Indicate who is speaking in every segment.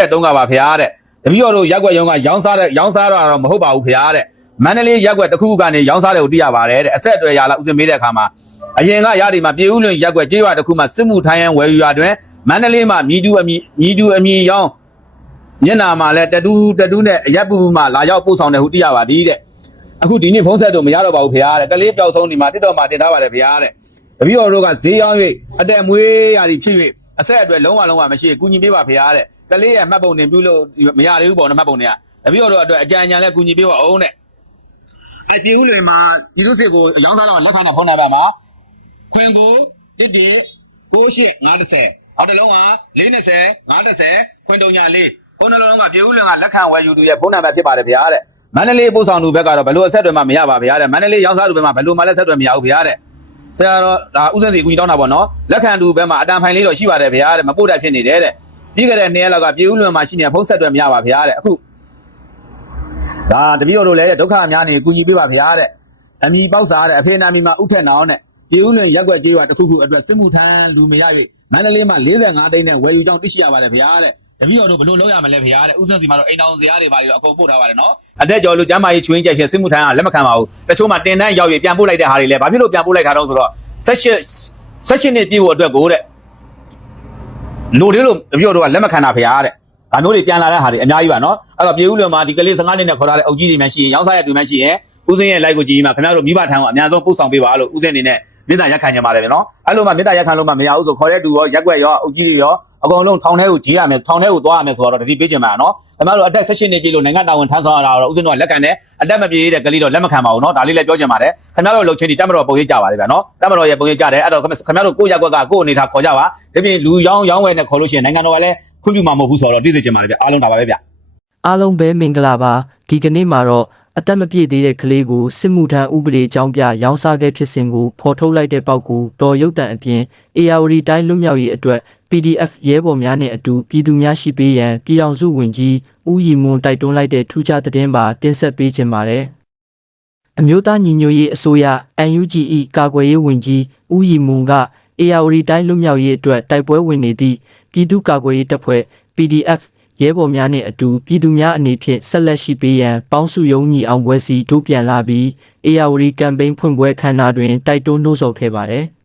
Speaker 1: တဲ့တုံးကပါဖရားတဲ့တပည့်တော်တို့ရက်ွက်ရုံကရောင်းစားတဲ့ရောင်းစားတော့တော့မဟုတ်ပါဘူးဖရားတဲ့မန္တလေးရက်ွက်တစ်ခုခုကနေရောင်းစားတယ်ကိုသိရပါတယ်တဲ့အဆက်အသွယ်ရလာဥစဉ်မေးတဲ့အခါမှာအရင်ကရဒီမှာပြေဦးလွင်ရက်ွက်ကြေးရွာတစ်ခုမှာစစ်မှုထိုင်းရန်ဝယ်ယူရွာတွင်မန္တလေးမှာမြည်တူအမည်မြည်တူအမည်ရောင်းမျက်နာမှာလဲတတူးတတူးနဲ့အရက်ပူပူမှာလာရောက်ပို့ဆောင်တယ်ဟုသိရပါသည်တဲ့အခုဒီနေ့ဖုန်းဆက်တော့မရတော့ပါဘူးဖေရားတဲ့ကလေးပျောက်ဆုံးဒီမှာတစ်တော်မှာတင်ထားပါတယ်ဖေရားတဲ့တပည့်တော်တို့ကဈေးရောင်း၍အတက်မွေးရာဒီဖြစ်၍အဆက်အတွေ့လုံးဝလုံးဝမရှိကူညီပေးပါဖေရားတဲ့ ကလေးရဲ့မှတ်ပုံတင်ပြုလို့မရသေးဘူးပေါ့နော်မှတ်ပုံတင်ကတပည့်တော်တို့အတွက်အကြံဉာဏ်လဲကူညီပေးပါအောင်တဲ့အဲပြည်ဦးလွင်မှာဒီလိုစစ်ကိုရောင်းစားတော့လက်ခံတဲ့ဖုန်းနံပါတ်မှာခွင်ကိုတစ်တစ်9850အောက်တစ်လုံးက420 930ခွင်တုံညာလေးဖုန်းနှလုံးကပြည်ဦးလွင်ကလက်ခံဝယ်ယူသူရဲ့ဖုန်းနံပါတ်ဖြစ်ပါတယ်ဖေရားတဲ့မန္တလေးပို့ဆောင်သူဘက်ကတော့ဘယ်လိုအဆက်အသွယ်မှမရပါဗျာတဲ့မန္တလေးရောင်းစားသူဘက်မှာဘယ်လိုမှလည်းဆက်သွယ်မရဘူးဗျာတဲ့ဆရာတော်ဒါဥစဉ်စီကူညီတောင်းတာပေါ့နော်လက်ခံသူဘက်မှာအတန်ဖိုင်လေးတော့ရှိပါတယ်ဗျာတဲ့မပို့တတ်ဖြစ်နေတယ်တဲ့ ပြီးခဲ့တဲ့နေ့ရက်လောက်ကပြေဦးလွန်မှာရှိနေတဲ့ဖုန်းဆက်သွယ်မရပါဗျာတဲ့အခုဒါတပည့်တော်တို့လည်းဒုက္ခအများနေကူညီပေးပါဗျာတဲ့အမီပေါက်စားတဲ့အဖေနာမီမှာဥထက်နောင်းတဲ့ပြေဦးလွန်ရက်ွက်ကြေးရွာတစ်ခုခုအတွက်စစ်မှုထမ်းလူမရ၍မန္တလေးမှာ45တိန်းနဲ့ဝယ်ယူကြောင်းသိရှိရပါတယ်ဗျာတဲ့တပည့်တော်တို့ဘယ်လိုလုပ်ရမလဲဖေရားတဲ့ဥစဉ်စီမှာတော့အိမ်တော်ဇရာတွေပါပြီးတော့အကုန်ပို့ထားပါတယ်နော်အတက်ကျော်လူကျမ်းမာရေးချွင်းကြက်ချင်းစစ်မှုထမ်းကလက်မခံပါဘူးတချို့မှာတင်တန်းရောက်ပြီးပြန်ပို့လိုက်တဲ့ဟာတွေလည်းဘာဖြစ်လို့ပြန်ပို့လိုက်တာတော့ဆိုတော့ဆက်ရှစ်ဆက်ရှစ်နှစ်ပြည့်ဖို့အတွက်ကိုတဲ့ လိုသေးလို့တပည့်တော်တို့ကလက်မခံတာဖေရားတဲ့ဒါမျိုးတွေပြန်လာတဲ့ဟာတွေအများကြီးပါနော်အဲ့တော့ပြေဦးလွန်မှာဒီကလေး15နှစ်နဲ့ခေါ်ထားတဲ့အုပ်ကြီးတွေမှရှိရင်ရောင်းစားရတူမှရှိရင်ဥစဉ်ရဲ့ like ကိုကြည့်ပြီးမှခင်ဗျားတို့မိဘထံကိုအများဆုံးပို့ဆောင်ပေးပါလို့ဥစဉ်အနေနဲ့မေတ္တာရက်ခံကြပါတယ်ဗျနော်အဲ့လိုမှမေတ္တာရက်ခံလို့မှမရဘူးဆိုခေါ်တဲ့သူရောရက်ွက်ရောအုပ်ကြီးတွေရော အကုန်လုံးထောင်ထဲကိုကြီးရမယ်ထောင်ထဲကိုသွားရမယ်ဆိုတော့တတိပေးကြမှာနော်ခင်ဗျားတို့အတက်16နှစ်ပြည့်လို့နိုင်ငံတာဝန်ထမ်းဆောင်ရတာတော့ဥစဉ်တော့လက်ခံတယ်အတက်မပြေတဲ့ကလေးတော့လက်မခံပါဘူးနော်ဒါလေးလည်းပြောချင်ပါတယ်ခင်ဗျားတို့လှုပ်ချင်းဒီတက်မတော်ပုံရိပ်ကြပါတယ်ဗျနော်တက်မတော်ရဲ့ပုံရိပ်ကြတယ်အဲ့တော့ခင်ဗျားတို့ကိုယ့်ရက်ွက်ကကိုယ့်အနေထားခေါ်ကြပါဒီပြင်လူရောင်းရောင်းဝယ်နဲ့ခေါ်လို့ရှိရင်နိုင်ငံတော်ကလည်းခွင့်ပြုမှာမဟုတ်ဘူးဆိုတော့သိစေချင်ပါတယ်ဗျအားလုံးဒါပါပဲဗျ
Speaker 2: အားလုံးပဲမင်္ဂလာပါဒီကနေ့မှာတော့အသက်မပြည့်သေးတဲ့ကလေးကိုစစ်မှုထမ်းဥပဒေအကြောင်းပြရောင်းစားခဲ့ဖြစ်စဉ်ကိုဖော်ထုတ်လိုက်တဲ့ပောက်ကူတော်ရုပ်တံအပြင် ARD တိုင်းလွတ်မြောက်ရေးအတွက် PDF ရဲဘော်များနဲ့အတူပြည်သူများရှိပေးရန်ပြည်အောင်စုဝင်ကြီးဦးရီမွန်တိုက်တွန်းလိုက်တဲ့ထူးခြားသတင်းပါတင်ဆက်ပေးခြင်းပါတယ်အမျိုးသားညီညွတ်ရေးအစိုးရ NUGE ကာကွယ်ရေးဝန်ကြီးဦးရီမွန်က ARD တိုင်းလွတ်မြောက်ရေးအတွက်တိုက်ပွဲဝင်နေသည့်ပြည်သူ့ကာကွယ်ရေးတပ်ဖွဲ့ PDF ရဲဘော်များနှင့်အတူပြည်သူများအနေဖြင့်ဆက်လက်ရှိပေးရန်ပေါင်းစုယုံညီအောင်ပွဲစီတို့ပြန်လာပြီး ARD ကမ်ပိန်းဖွင့်ပွဲခမ်းနားတွင်တိုက်တွန်းနှိုးဆော်ခဲ့ပါသည်။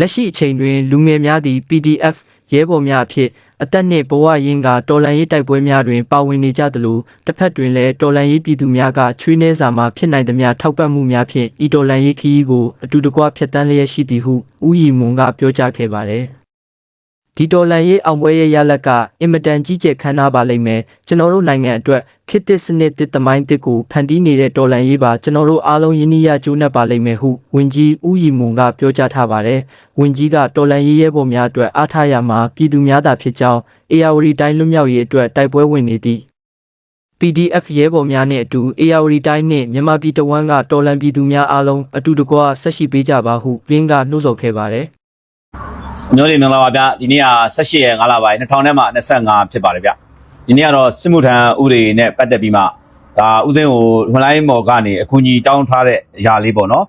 Speaker 2: လက်ရှိအချိန်တွင်လူငယ်များသည် PDF ရဲဘော်များအဖြစ်အသက်နှင့်ဘဝရင်းကတော်လန်ရေးတိုက်ပွဲများတွင်ပါဝင်နေကြသလိုတစ်ဖက်တွင်လည်းတော်လန်ရေးပြည်သူများကချွေးနှဲစာမှဖြစ်နိုင်သမျှထောက်ပံ့မှုများဖြင့်ဤတော်လန်ရေးခရီးကိုအတူတကွဖျက်ဆီးလျက်ရှိသည်ဟုဦးရီမွန်ကပြောကြားခဲ့ပါသည်။ ဒီတော်လန်ရေးအောင်ပွဲရဲ့ရလဒ်ကအင်မတန်ကြီးကျယ်ခမ်းနားပါလိမ့်မယ်ကျွန်တော်တို့နိုင်ငံအတွက်ခေတ်သစ်စနစ်တစ်သမိုင်းတစ်ကိုဖန်တီးနေတဲ့တော်လန်ရေးပါကျွန်တော်တို့အားလုံးယဉ်နီးရကျိုးနှက်ပါလိမ့်မယ်ဟုဝင်ကြီးဦးရီမွန်ကပြောကြားထားပါတယ်ဝင်ကြီးကတော်လန်ရေးရဲဘော်များအတွက်အားထားရမှာပြည်သူများသာဖြစ်ကြောင်း ARD တိုင်းလွတ်မြောက်ရေးအတွက်တိုက်ပွဲဝင်နေသည့် PDF ရဲဘော်များနဲ့အတူ ARD တိုင်းနဲ့မြန်မာပြည်တဝန်းကတော်လန်ပြည်သူများအားလုံးအတူတကွဆက်ရှိပေးကြပါဟုပြင်းကနှိုးဆော်ခဲ့ပါတယ်
Speaker 1: မျိုးလေးမင်္ဂလာပါဗျဒီနေ့က18ရက်5လပိုင်း2000နဲ့မှ25ဖြစ်ပါတယ်ဗျဒီနေ့ကတော့စစ်မှုထမ်းဥတွေနဲ့ပတ်သက်ပြီးမှဒါဥသိန်းကိုဟွန်လိုင်းမော်ကနေအကူအညီတောင်းထားတဲ့အရာလေးပေါ့နော်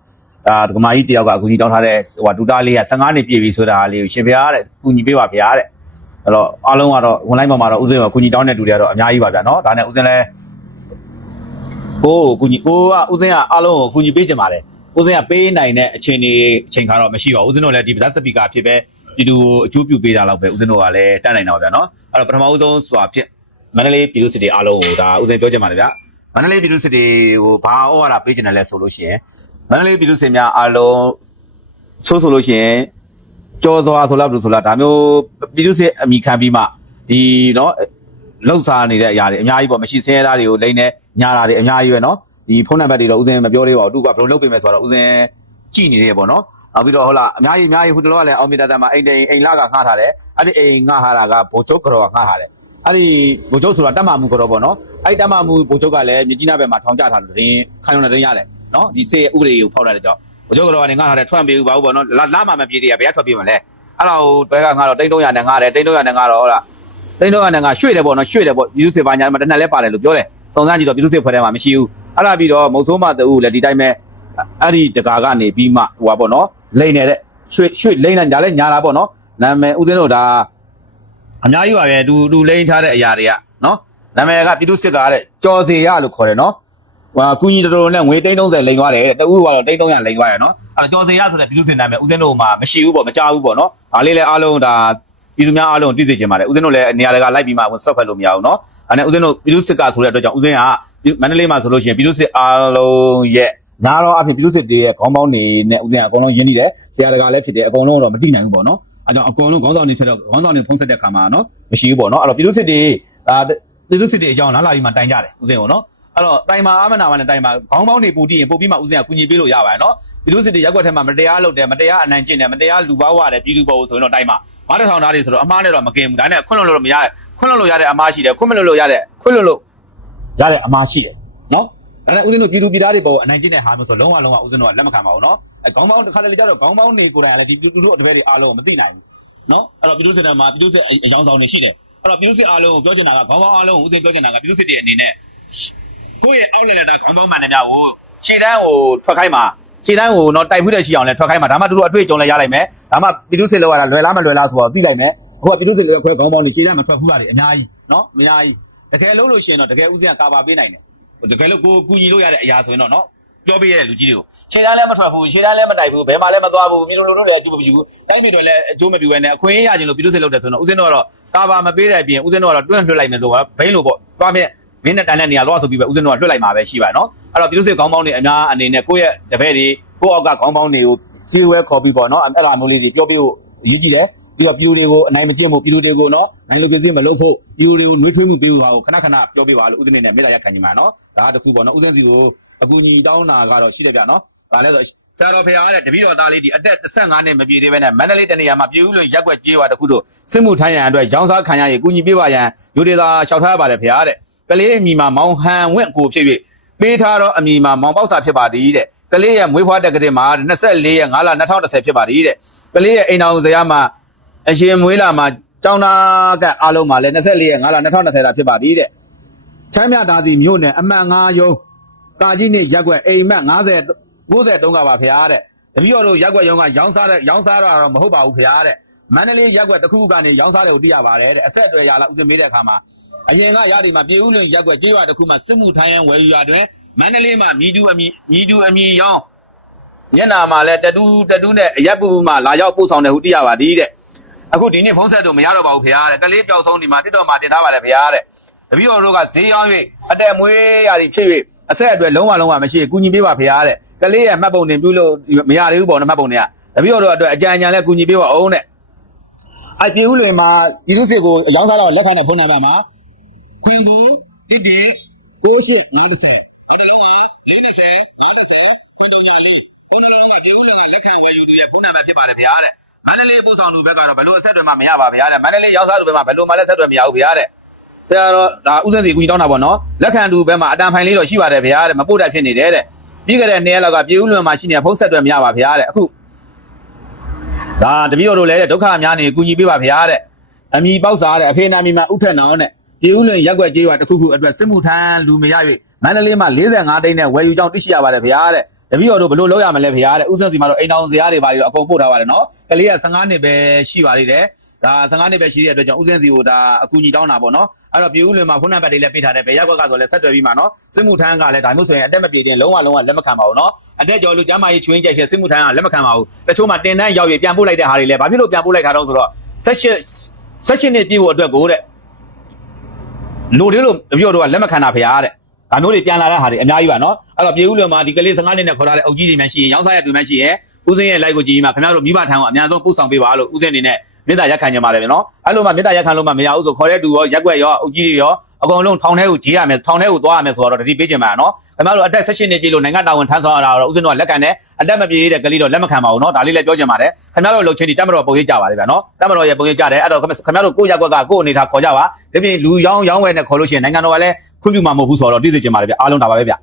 Speaker 1: ဒါဒကမာကြီးတယောက်ကအကူအညီတောင်းထားတဲ့ဟိုဟာဒူတာလေးက15နှစ်ပြည့်ပြီဆိုတာလေးကိုရှင်ဗျာတဲ့ကူညီပေးပါဗျာတဲ့အဲ့တော့အားလုံးကတော့ဟွန်လိုင်းမော်မှာတော့ဥသိန်းကိုကူညီတောင်းတဲ့လူတွေကတော့အများကြီးပါဗျာနော်ဒါနဲ့ဥသိန်းလည်းကိုကိုကူညီကိုကဥသိန်းကအားလုံးကိုကူညီပေးကြပါတယ်ဥသိန်းကပေးနိုင်တဲ့အခြေအနေအချိန်ခါတော့မရှိပါဘူးဥသိန်းတို့လည်းဒီဗဇက်စပီကာဖြစ်ပဲ ပြည်သူကိုအကျိုးပြုပေးတာတော့ပဲဦးဇင်းတို့ကလည်းတတ်နိုင်တာပါဗျာနော်အဲ့တော့ပထမဦးဆုံးဆိုတာဖြစ်မန္တလေးပြည်သူစစ်တွေအားလုံးကိုဒါဦးဇင်းပြောချင်ပါတယ်ဗျာမန္တလေးပြည်သူစစ်တွေကိုဘာဩဝါဒပေးချင်တယ်လဲဆိုလို့ရှိရင်မန္တလေးပြည်သူစစ်များအားလုံးဆိုးဆိုလို့ရှိရင်ကြော်သွားဆိုလားဘယ်လိုဆိုလားဒါမျိုးပြည်သူစစ်အမိခံပြီးမှဒီနော်လှုပ်ရှားနေတဲ့အရာတွေအများကြီးပေါ့မရှိဆင်းရဲသားတွေကိုလိမ့်နေညာတာတွေအများကြီးပဲနော်ဒီဖုန်းနံပါတ်တွေတော့ဦးဇင်းမပြောသေးပါဘူးသူကဘယ်လိုလုပ်ပေးမယ်ဆိုတော့ဦးဇင်းကြည့်နေသေးရပေါ့နော် နောက်ပြီးတော့ဟုတ်လားအများကြီးအများကြီးဟိုတလောကလည်းအောင်မီတာတန်မှာအိမ်တိန်အိမ်လာကငှားထားတယ်အဲ့ဒီအိမ်ငှားထားတာကဘိုချုပ်ကြော်ကငှားထားတယ်အဲ့ဒီဘိုချုပ်ဆိုတာတက်မမှုကြော်ပေါ့နော်အဲ့ဒီတက်မမှုဘိုချုပ်ကလည်းမြကြီးနားဘက်မှာထောင်ကျထားတယ်တင်းခိုင်ုံတဲ့တင်းရတယ်နော်ဒီစေဥပဒေကိုဖောက်ထားတဲ့ကြောင့်ဘိုချုပ်ကြော်ကနေငှားထားတယ်ထွက်ပြေးဘူးပါဘူးပေါ့နော်လာလာမှမပြေးသေးရဘယ်ကထွက်ပြေးမလဲအဲ့တော့တွဲကငှားတော့တိန်း300နဲ့ငှားတယ်တိန်း300နဲ့ငှားတော့ဟုတ်လားတိန်း300နဲ့ငှားရွှေ့တယ်ပေါ့နော်ရွှေ့တယ်ပေါ့ပြည်သူစစ်ပါညာမှာတနက်လဲပါတယ်လို့ပြောတယ်စုံစမ်းကြည့်တော့ပြည်သူစစ်ဖွဲ့ထဲမှာမရှိဘူးအဲ့ဒါပြီးတော့မုံဆိုးမတူလည်းဒီတိုင်းပဲအဲ့ဒီတကာကနေပြီးမှဟိုပါပေါ့နော် လိန်နေတဲ့ရွှေရွှေလိမ့်လိုက်ဒါလည်းညာလာပေါ့နော်နာမည်ဦးစင်းတို့ဒါအများကြီးပါပဲသူသူလိမ့်ထားတဲ့အရာတွေကနော်နာမည်ကပြည်သူစစ်ကားတဲ့ကြော်စီရလို့ခေါ်တယ်နော်ဟိုကုကြီးတော်တော်နဲ့ငွေ330လိမ်သွားတယ်တဲ့တဦးကတော့300လိမ်သွားတယ်နော်အဲ့တော့ကြော်စီရဆိုတဲ့ပြည်သူစစ်နာမည်ဦးစင်းတို့မှာမရှိဘူးပေါ့မကြောက်ဘူးပေါ့နော်ဒါလေးလည်းအားလုံးဒါပြည်သူများအားလုံးသိစေချင်ပါတယ်ဦးစင်းတို့လည်းနေရာတွေကလိုက်ပြီးမှဝင်ဆက်ဖက်လို့မရဘူးနော်အဲ့နဲ့ဦးစင်းတို့ပြည်သူစစ်ကားဆိုတဲ့အတွက်ကြောင့်ဦးစင်းကမန္တလေးမှာဆိုလို့ရှိရင်ပြည်သူစစ်အားလုံးရဲ့ နားတော့အဖြစ်ပြည်သူစစ်တွေရဲ့ခေါင်းပေါင်းနေနဲ့ဦးစင်းကအကုန်လုံးရင်းနှီးတယ်ဆရာတကာလည်းဖြစ်တယ်အကုန်လုံးတော့မတိနိုင်ဘူးပေါ့နော်အဲကြောင့်အကုန်လုံးခေါင်းဆောင်တွေဖြစ်တော့ခေါင်းဆောင်တွေဖုံးဆက်တဲ့ခါမှာနော်မရှိဘူးပေါ့နော်အဲ့တော့ပြည်သူစစ်တွေဒါပြည်သူစစ်တွေအကြောင်းလာလာပြီးမှတိုင်ကြတယ်ဦးစင်ကိုနော်အဲ့တော့တိုင်မှာအာမနာမနဲ့တိုင်မှာခေါင်းပေါင်းတွေပူတည်ရင်ပို့ပြီးမှဦးစင်ကကူညီပေးလို့ရပါတယ်နော်ပြည်သူစစ်တွေရက်ွက်ထဲမှာမတရားလုပ်တယ်မတရားအနိုင်ကျင့်တယ်မတရားလူပါဝတယ်ပြည်သူပေါ်ဆိုရင်တော့တိုင်မှာမတစ်ထောင်သားတွေဆိုတော့အမားနဲ့တော့မကင်ဘူးဒါနဲ့ခွင့်လွှတ်လို့မရတယ်ခွင့်လွှတ်လို့ရတဲ့အမားရှိတယ်ခွင့်မလွှတ်လို့ရတဲ့ခွင့်လွှတ်လို့ရတဲ့အမားရှိတယ်နော် ဒါနဲ့ဦးစင်းတို့ပြည်သူပြည်သားတွေပေါ်အနိုင်ကျင့်တဲ့ဟာမျိုးဆိုလုံးဝလုံးဝဦးစင်းတို့ကလက်မခံပါဘူးနော်အဲခေါင်းပေါင်းတစ်ခါလေကြောက်တော့ခေါင်းပေါင်းတွေကိုယ်တိုင်လည်းဒီပြည်သူတို့အတွေ့အကြုံတွေအားလုံးမသိနိုင်ဘူးနော်အဲ့တော့ပြည်သူစစ်တပ်မှာပြည်သူစစ်အယောင်ဆောင်တွေရှိတယ်အဲ့တော့ပြည်သူစစ်အားလုံးကိုပြောချင်တာကခေါင်းပေါင်းအားလုံးကိုဦးသိမ်းပြောချင်တာကပြည်သူစစ်တွေအနေနဲ့ကိုယ့်ရဲ့အောက်လက်လက်တာခေါင်းပေါင်းမှန်တယ်များကိုခြေတန်းကိုထွက်ခိုင်းမှာခြေတန်းကိုတော့တိုက်ဘူးတဲ့ရှိအောင်လဲထွက်ခိုင်းမှာဒါမှသူတို့အတွေ့အကြုံလဲရလိုက်မယ်ဒါမှပြည်သူစစ်လောက်ရတာလွယ်လားမလွယ်လားဆိုတော့သိလိုက်မယ်အခုကပြည်သူစစ်လောက်ခွဲခေါင်းပေါင်းနေခြေတန်းမထွက်ဘူးလားတွေအများကြီးနော်အများကြီးတကယ်လို့လို့ရှိရင်တော့တကယ်ဦးစင်းကကာပါပေးနိုင်တယ် တကယ်လို့ကိုကူညီလို့ရတဲ့အရာဆိုရင်တော့နော်ပြောပေးရတဲ့လူကြီးတွေကိုခြေတန်းလည်းမထွက်ဘူးခြေတန်းလည်းမတိုက်ဘူးဘယ်မှလည်းမသွားဘူးပြည်သူလူထုလည်းအကျိုးမပြုဘူးတိုင်းပြည်တွေလည်းအကျိုးမပြုဘဲနဲ့အခွင့်အရေးရခြင်းလို့ပြည်သူစစ်လောက်တယ်ဆိုတော့ဦးစင်းတို့ကတော့ကာပါမပေးတဲ့အပြင်ဦးစင်းတို့ကတော့တွန့်လွှတ်လိုက်မယ်ဆိုတော့ဘိန်းလို့ပေါ့သွားမြဲမင်းနဲ့တန်တဲ့နေရာသွားဆိုပြီးပဲဦးစင်းတို့ကလွှတ်လိုက်မှာပဲရှိပါနော်အဲ့တော့ပြည်သူစစ်ခေါင်းပေါင်းတွေအများအနေနဲ့ကိုယ့်ရဲ့တပည့်တွေကိုယ့်အောက်ကခေါင်းပေါင်းတွေကိုစီဝဲခေါ်ပြီးပေါ့နော်အဲ့လိုမျိုးလေးတွေပြောပြဖို့အရေးကြီးတယ် ပြီးတော့ပြည်သူတွေကိုအနိုင်မကျင့်ဖို့ပြည်သူတွေကိုနော်နိုင်လို့ပြည်စည်းမလုပ်ဖို့ပြည်သူတွေကိုနှွေးထွေးမှုပေးဖို့ဟာကိုခဏခဏပြောပြပါလို့ဦးစင်းနဲ့မြေလာရခံကြပါနော်ဒါကတခုပေါ့နော်ဦးစင်းစီကိုအကူအညီတောင်းတာကတော့ရှိတယ်ဗျနော်ဒါလည်းဆိုဆရာတော်ဖေအားတဲ့တပည့်တော်သားလေးဒီအသက်15နှစ်မပြည့်သေးပဲနဲ့မန္တလေးတနေရာမှာပြည်ဦးလွင်ရက်ွက်ကြေးဝါတစ်ခုတို့စစ်မှုထမ်းရန်အတွက်ရောင်းစားခံရရင်ကူညီပေးပါရန်ယူဒေသာလျှောက်ထားရပါတယ်ဖေအားတဲ့ကလေးအမိမှာမောင်ဟန်ဝင့်ကိုဖြစ်၍ပေးထားတော့အမိမှာမောင်ပေါက်စာဖြစ်ပါသည်တဲ့ကလေးရဲ့မွေးဖွားတက်ကလေးမှာ24ရက်5လ2010ဖြစ်ပါသည်တဲ့ကလေးရဲ့အိမ်တော်ဇရာမှာ အရှင်မွေးလာမှာကျောင်းသားကအားလုံးမှာလည်း24ရက်5လ2010တာဖြစ်ပါသည်တဲ့ချမ်းမြတာစီမြို့နယ်အမှတ်9ရုံးကာကြီးနေရက်ွက်အိမ်မက်90 93ကပါဖရားတဲ့တပည့်တော်တို့ရက်ွက်ရုံကရောင်းစားတဲ့ရောင်းစားတာတော့မဟုတ်ပါဘူးဖရားတဲ့မန္တလေးရက်ွက်တစ်ခုခုကနေရောင်းစားတယ်ကိုသိရပါတယ်တဲ့အဆက်အသွယ်ရလာဥစဉ်မေးတဲ့အခါမှာအရင်ကရဒီမှာပြည်ဦးလွင်ရက်ွက်ကြေးရွာတစ်ခုမှာစစ်မှုထမ်းရန်ဝယ်ယူရတွင်မန္တလေးမှာမြည်တူအမည်မြည်တူအမည်ရောင်းညနာမှာလည်းတတူးတတူးနဲ့အရက်ပူမှာလာရောက်ပို့ဆောင်တယ်ဟုသိရပါသည်တဲ့ အခုဒီနေ့ဖုန်းဆက်တော့မရတော့ပါဘူးဖရားတဲ့ကလေးပျောက်ဆုံးဒီမှာတစ်တော်မှာတင်ထားပါတယ်ဖရားတဲ့တပည့်တော်တို့ကဈေးရောင်း၍အတက်မွေးရာဖြစ်၍အဆက်အသွယ်လုံးဝလုံးဝမရှိကူညီပေးပါဖရားတဲ့ကလေးရဲ့မှတ်ပုံတင်ပြုလို့မရသေးဘူးပေါ့နော်မှတ်ပုံတင်ကတပည့်တော်တို့အတွက်အကြံဉာဏ်လဲကူညီပေးပါအောင်တဲ့အိုက်ပြည်ဦးလွင်မှာဒီစုစစ်ကိုအယောင်းစားတော့လက်ခံတဲ့ဖုန်းနံပါတ်မှာခွင်ဘူးတိတိ9850အတလုံးက40 50ခွင်တော်ညာလေးဖုန်းနှလုံးကပြည်ဦးလွင်ကလက်ခံဝယ်ယူသူရဲ့ဖုန်းနံပါတ်ဖြစ်ပါတယ်ဗျာတဲ့ မန္တလေးပို့ဆောင်သူဘက်ကတော့ဘယ်လိုအဆက်အသွယ်မှမရပါဗျာတဲ့မန္တလေးရောက်စားသူဘက်မှာဘယ်လိုမှလက်ဆက်အသွယ်မရဘူးဗျာတဲ့ဆရာတော်ဒါဥစဉ်စီကူညီတောင်းတာပေါ့နော်လက်ခံသူဘက်မှာအတန်ဖိုင်လေးတော့ရှိပါတယ်ဗျာတဲ့မပို့တတ်ဖြစ်နေတယ်တဲ့ပြီးခဲ့တဲ့နေ့လောက်ကပြည်ဦးလွင်မှာရှိနေတဲ့ဖုန်းဆက်တွေမရပါဗျာတဲ့အခုဒါတပည့်တော်တို့လည်းဒုက္ခများနေကူညီပေးပါဗျာတဲ့အမိပေါက်စားတဲ့အဖေနာမီမှာဥထက်နောင်တဲ့ပြည်ဦးလွင်ရက်ွက်ကြေးရွာတစ်ခုခုအတွက်စစ်မှုထမ်းလူမရ၍မန္တလေးမှာ45တိန်းနဲ့ဝယ်ယူကြောင်းသိရှိရပါတယ်ဗျာတဲ့ တပည့်တော်တို့ဘယ်လိုလုပ်ရမလဲဗျာတဲ့ဥစဉ်စီမှာတော့အိမ်တော်ဇရာတွေပါပြီးတော့အကုန်ပို့ထားပါတယ်နော်ကလေးက15နှစ်ပဲရှိပါသေးတယ်ဒါ15နှစ်ပဲရှိတဲ့အတွက်ကြောင့်ဥစဉ်စီကိုဒါအကူအညီတောင်းတာပေါ့နော်အဲ့တော့ပြည်ဦးလွင်မှာဖုန်းနံပါတ်တွေလည်းပေးထားတယ်ဘယ်ရက်ွက်ကဆိုလည်းဆက်သွယ်ပြီးမှနော်စစ်မှုထမ်းကလည်းဒါမျိုးဆိုရင်အတက်မပြေတင်လုံးဝလုံးဝလက်မခံပါဘူးနော်အတက်ကျော်လူကျမ်းမာရေးချွင်းကြိုက်ချက်စစ်မှုထမ်းကလက်မခံပါဘူးတချို့မှတင်တန်းရောက်ရပြန်ပို့လိုက်တဲ့ဟာတွေလည်းဘာဖြစ်လို့ပြန်ပို့လိုက်တာတော့ဆိုတော့ဆက်ရှစ်ဆက်ရှစ်နှစ်ပြည့်ဖို့အတွက်ကိုတဲ့လိုသေးလို့တပြို့တော့လက်မခံတာဖရားတဲ့ ဒါမျိုးတွေပြန်လာတဲ့ဟာတွေအများကြီးပါနော်အဲ့တော့ပြည်ဦးလွင်မှာဒီကလေး15နှစ်နဲ့ခေါ်ထားတဲ့အုပ်ကြီးတွေမှရှိရင်ရောင်းစားရတူမှရှိရင်ဦးစင်းရဲ့ like ကိုကြည့်ပြီးမှခင်ဗျားတို့မိဘထံကိုအများဆုံးပို့ဆောင်ပေးပါလို့ဦးစင်းအနေနဲ့မေတ္တာရက်ခံကြပါတယ်ဗျနော်အဲ့လိုမှမေတ္တာရက်ခံလို့မှမရဘူးဆိုခေါ်တဲ့သူရောရက်ွက်ရောအုပ်ကြီးတွေရော အကုန်လုံးထောင်ထဲကိုကြီးရမယ်ထောင်ထဲကိုသွားရမယ်ဆိုတော့တတိပေးကြပါနော်ခင်ဗျားတို့အတက်16နှစ်ပြည့်လို့နိုင်ငံတာဝန်ထမ်းဆောင်ရတာတော့ဦးစင်းတို့ကလက်ခံတယ်အတက်မပြေတဲ့ကလေးတော့လက်မခံပါဘူးနော်ဒါလေးလည်းပြောချင်ပါတယ်ခင်ဗျားတို့လှုပ်ချင်းဒီတက်မတော်ပုံရိပ်ကြပါတယ်ဗျနော်တက်မတော်ရဲ့ပုံရိပ်ကြတယ်အဲ့တော့ခင်ဗျားတို့ကိုရက်ွက်ကကိုအနေထားခေါ်ကြပါဒီပြင်လူရောင်းရောင်းဝယ်နဲ့ခေါ်လို့ရှိရင်နိုင်ငံတော်ကလည်းခွင့်ပြုမှာမဟုတ်ဘူးဆိုတော့သိစေချင်ပါတယ်ဗျအားလုံးဒါပါပဲဗျ